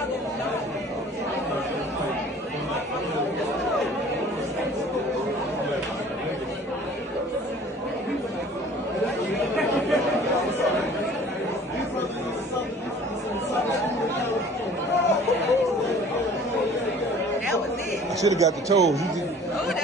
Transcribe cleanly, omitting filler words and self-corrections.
That was it. I should have got the toes. Oh,